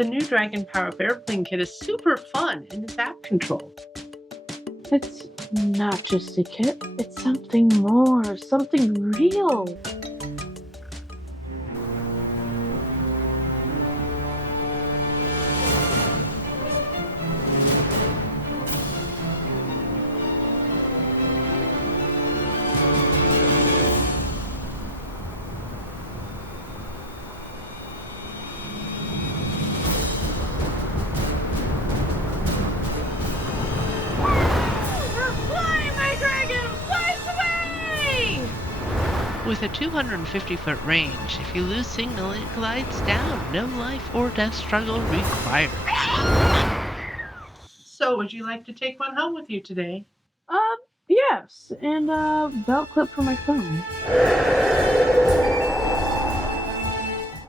The new Dragon PowerUp Airplane Kit is super fun and it's app controlled. It's not just a kit, it's something more, something real. With a 250-foot range, if you lose signal, it glides down. No life or death struggle required. So would you like to take one home with you today? Yes, and a belt clip for my phone.